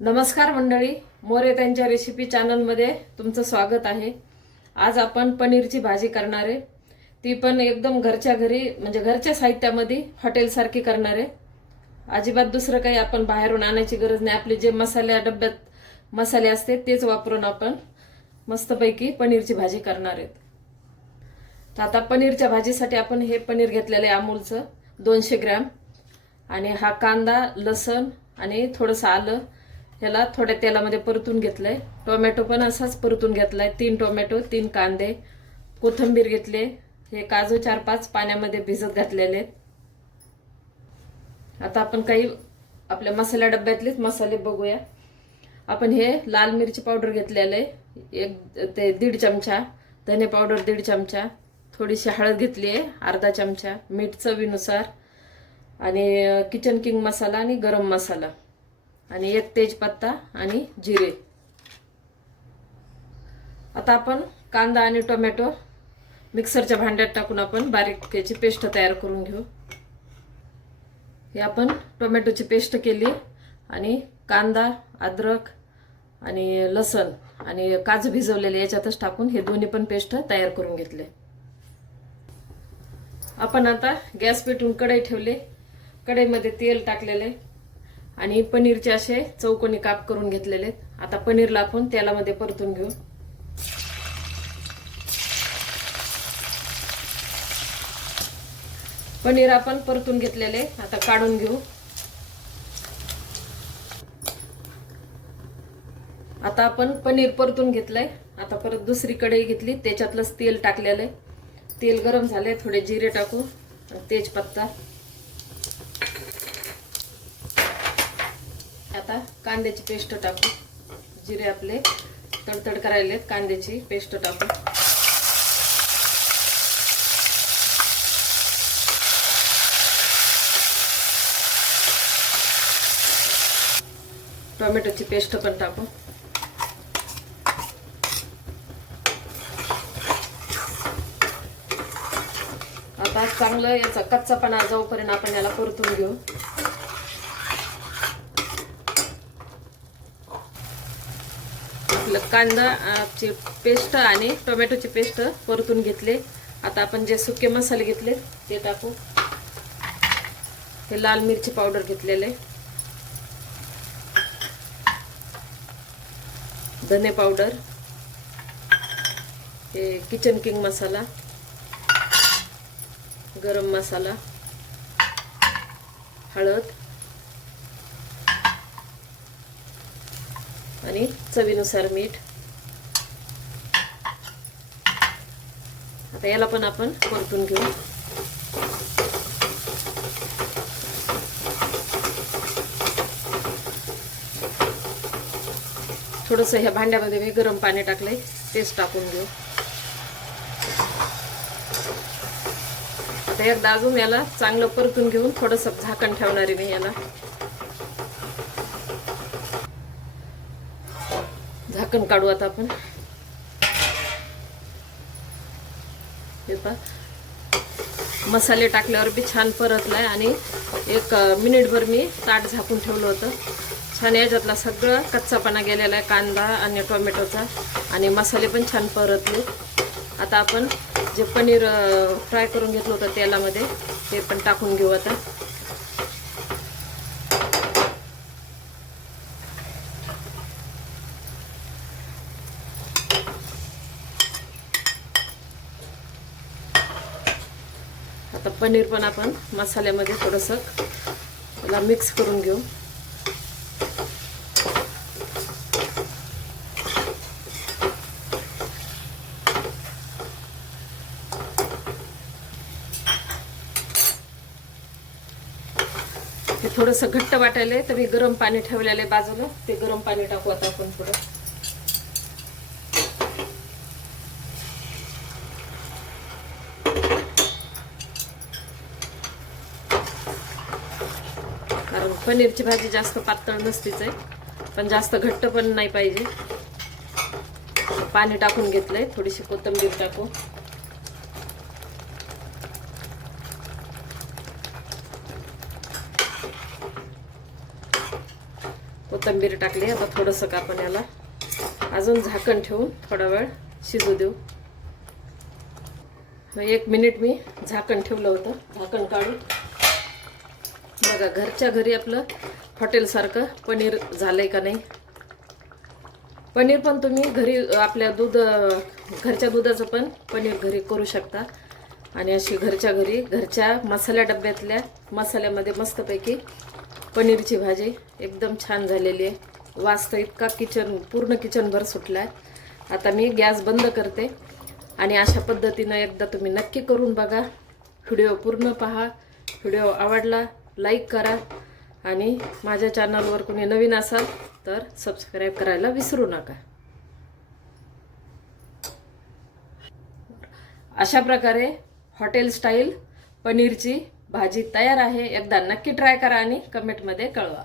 नमस्कार मंडळी, मोरे त्यांच्या रेसिपी चॅनलमध्ये तुमचं स्वागत आहे। आज आपण पनीरची भाजी करणार आहे, ती पण एकदम घरच्या घरी म्हणजे घरच्या साहित्यामध्ये हॉटेलसारखी करणार आहे। अजिबात दुसरं काही आपण बाहेरून आणायची गरज नाही। आपले जे मसाले डब्यात मसाले असते तेच वापरून आपण मस्तपैकी पनीरची भाजी करणार आहेत। तर आता पनीरच्या भाजीसाठी आपण हे पनीर घेतलेले अमूलचं 200 ग्रॅम आणि हा कांदा, लसूण आणि थोडंसं आलं याला थोड्या तेलामध्ये परतून घेतलंय। टोमॅटो पण असाच परतून घेतलाय, 3 टोमॅटो, 3 कांदे, कोथिंबीर घेतले, हे काजू 4-5 पाण्यामध्ये भिजत घातलेले आहेत। आता आपण काही आपल्या मसाला डब्यातलेच मसाले बघूया। आपण हे लाल मिरची पावडर घेतलेले आहे, 1.5 चमचा, धने पावडर 1.5 चमचा, थोडीशी हळद घेतली आहे, अर्धा चमचा, मीठ चवीनुसार, आणि किचन किंग मसाला आणि गरम मसाला, आणि 1 तेजपत्ता आणि जिरे। आता आपण कांदा आणि टोमॅटो मिक्सरच्या भांड्यात टाकून आपण बारीक याची पेस्ट तयार करून घेऊ। हे आपण टोमॅटोची पेस्ट केली आणि कांदा, अद्रक आणि लसूण आणि काजू भिजवलेले याच्यातच टाकून हे दोन्ही पण पेस्ट तयार करून घेतले। आपण आता गॅस पेटवून कढई ठेवले, कढईमध्ये तेल टाकलेले आणि पनीरचे असे चौकोनी काप करून घेतलेले। आता पनीरला आपण तेलामध्ये परतून घेऊ। पनीर आपण परतून घेतलेले, आता काढून घेऊ। आता आपण पनीर परतून घेतलंय, आता परत दुसरी कढई घेतली, त्याच्यातलंच तेल टाकलेलं। तेल गरम झाले, थोडे जिरे टाकू, तेजपत्ता, आता कांद्याची पेस्ट टाकू। जिरे आपले तडतड करायले, कांद्याची पेस्ट टाकू। टोमॅटोची पेस्ट पण टाकू। आता चांगलं याचा कच्चापणा जाऊपर्यंत आपण याला परतून घेऊ। कांदाची पेस्ट आणि टोमॅटोची पेस्ट परतून घेतले। आता आपण जे सुके मसाले घेतले ते टाकू। हे लाल मिरची पावडर घेतलेले, धने पावडर, हे किचन किंग मसाला, गरम मसाला, हळद आणि चवीनुसार मीठ। आता याला पण आपण परतून घेऊ। थोडंसं ह्या भांड्यामध्ये मी गरम पाणी टाकलंय, तेच टाकून घेऊ। आता एकदा अजून याला चांगलं परतून घेऊन थोडंसं झाकण ठेवणार आहे मी याला। झाकण काढू आता आपण। हे पहा, मसाले टाकल्यावर बी छान परतलाय आणि 1 मिनिटभर मी ताट झाकून ठेवलं होतं। छान याच्यातला सगळं कच्चापणा गेलेला आहे, कांदा आणि टोमॅटोचा, आणि मसाले पण छान परतले। आता आपण जे पनीर फ्राय करून घेतलं होतं तेलामध्ये ते पण टाकून घेऊ आता। आता पनीर पण आपण मसाल्यामध्ये थोडंसं त्याला मिक्स करून घेऊ। हे थोडंसं घट्ट वाटायला तर मी गरम पाणी ठेवलेलं आहे बाजूला, ते गरम पाणी टाकू आता आपण थोडं। कारण पनीरची भाजी जास्त पातळ नसतीच आहे, पण जास्त घट्ट पण नाही पाहिजे। पाणी टाकून घेतलंय, थोडीशी कोथिंबीर टाकू। कोथिंबीर टाकली. आता थोडंसं का आपण याला अजून झाकण ठेवून थोडा वेळ शिजू देऊ. 1 मिनिट मी झाकण ठेवलं होतं. झाकण काढून बघा घरच्या घरी आपलं हॉटेलसारखं पनीर झालंय का नाही. पनीर पण तुम्ही घरी आपल्या घरच्या दुधाचं पण पनीर घरी करू शकता. आणि अशी घरच्या घरी घरच्या मसाल्या डब्यातल्या मसाल्यामध्ये मस्तपैकी पनीरची भाजी एकदम छान झालेली आहे. वास तर इतका पूर्ण किचनभर सुटलाय. आता मी गॅस बंद करते आणि अशा पद्धतीनं एकदा तुम्ही नक्की करून बघा. व्हिडिओ पूर्ण पहा. व्हिडिओ आवडला लाईक करा आणि माझ्या चॅनलवर कोणी नवीन असाल तर सबस्क्राईब करायला विसरू नका. अशा प्रकारे हॉटेल स्टाईल पनीरची भाजी तयार आहे. एकदा नक्की ट्राय करा आणि कमेंटमध्ये कळवा.